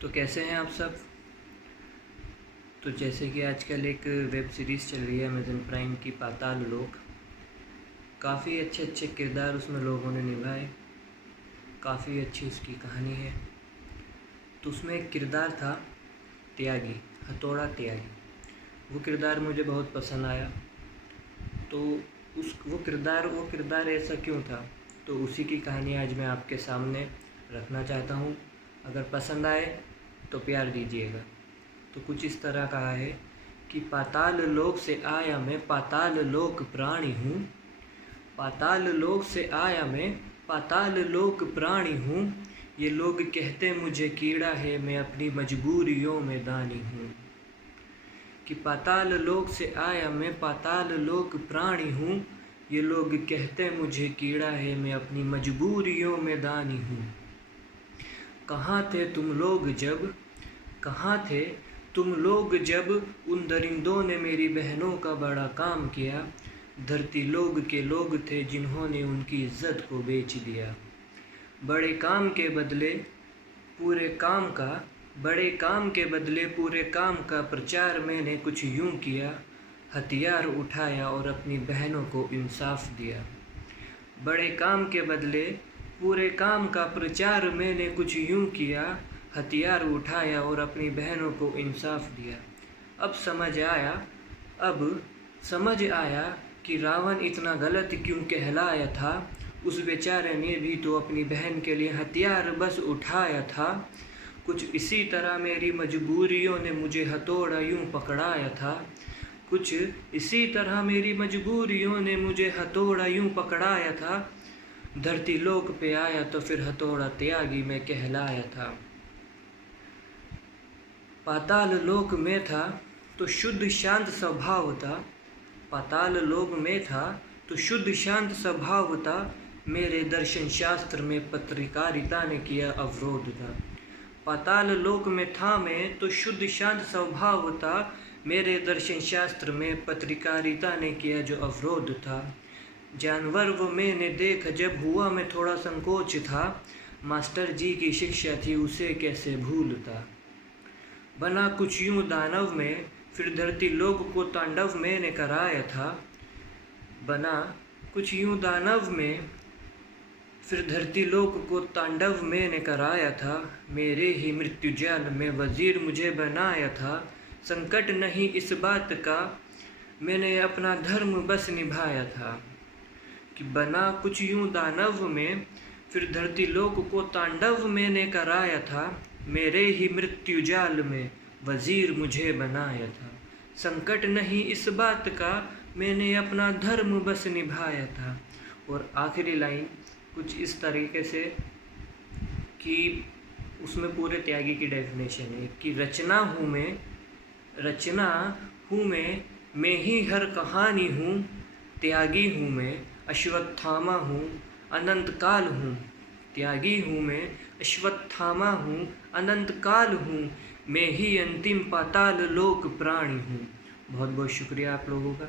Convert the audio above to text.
तो कैसे हैं आप सब। तो जैसे कि आजकल एक वेब सीरीज़ चल रही है अमेज़न प्राइम की, पाताल लोक। काफ़ी अच्छे अच्छे किरदार उसमें लोगों ने निभाए, काफ़ी अच्छी उसकी कहानी है। तो उसमें एक किरदार था त्यागी, हथौड़ा त्यागी। वो किरदार मुझे बहुत पसंद आया। तो वो किरदार ऐसा क्यों था, तो उसी की कहानी आज मैं आपके सामने रखना चाहता हूँ। अगर पसंद आए तो प्यार दीजिएगा। तो कुछ इस तरह कहा है कि पाताल लोक से आया मैं, पाताल लोक प्राणी हूँ। पाताल लोक से आया मैं, पाताल लोक प्राणी हूँ। ये लोग कहते मुझे कीड़ा है, मैं अपनी मजबूरियों में दानी हूँ। कि पाताल लोक से आया मैं, पाताल लोक प्राणी हूँ। ये लोग कहते मुझे कीड़ा है, मैं अपनी मजबूरियों में दानी हूँ। कहाँ थे तुम लोग जब, कहाँ थे तुम लोग जब उन दरिंदों ने मेरी बहनों का बड़ा काम किया। धरती लोग के लोग थे जिन्होंने उनकी इज्जत को बेच दिया। बड़े काम के बदले पूरे काम का, बड़े काम के बदले पूरे काम का प्रचार मैंने कुछ यूं किया। हथियार उठाया और अपनी बहनों को इंसाफ दिया। बड़े काम के बदले पूरे काम का प्रचार मैंने कुछ यूं किया। हथियार उठाया और अपनी बहनों को इंसाफ दिया। अब समझ आया कि रावण इतना गलत क्यों कहलाया था। उस बेचारे ने भी तो अपनी बहन के लिए हथियार बस उठाया था। कुछ इसी तरह मेरी मजबूरियों ने मुझे हथौड़ा यूं पकड़ाया था। कुछ इसी तरह मेरी मजबूरियों ने मुझे हथौड़ा यूं पकड़ाया था। धरती लोक पे आया तो फिर हथौड़ा त्यागी मैं कहलाया था। पाताल लोक में था तो शुद्ध शांत स्वभाव था। पाताल लोक में था तो शुद्ध शांत स्वभाव था। मेरे दर्शन शास्त्र में पत्रकारिता ने किया अवरोध था। पाताल लोक में था मैं तो शुद्ध शांत स्वभाव था। मेरे दर्शन शास्त्र में पत्रकारिता ने किया जो अवरोध था। जानवर वो मैंने देखा जब हुआ मैं थोड़ा संकोच था। मास्टर जी की शिक्षा थी उसे कैसे भूलता। बना कुछ यूं दानव में फिर धरती लोक को तांडव मैंने कराया था। बना कुछ यूं दानव में फिर धरती लोक को तांडव मैंने कराया था। मेरे ही मृत्यु जाल में वजीर मुझे बनाया था। संकट नहीं इस बात का, मैंने अपना धर्म बस निभाया था। कि बना कुछ यूं दानव में फिर धरती लोक को तांडव मैंने कराया था। मेरे ही मृत्यु जाल में वजीर मुझे बनाया था। संकट नहीं इस बात का, मैंने अपना धर्म बस निभाया था। और आखिरी लाइन कुछ इस तरीके से कि उसमें पूरे त्यागी की डेफिनेशन है कि रचना हूँ मैं ही हर कहानी हूँ। त्यागी हूँ मैं, अश्वत्थामा हूँ, अनंत काल हूँ। त्यागी हूँ मैं, अश्वत्थामा हूँ, अनंत काल हूँ। मैं ही अंतिम पाताल लोक प्राणी हूँ। बहुत बहुत शुक्रिया आप लोगों का।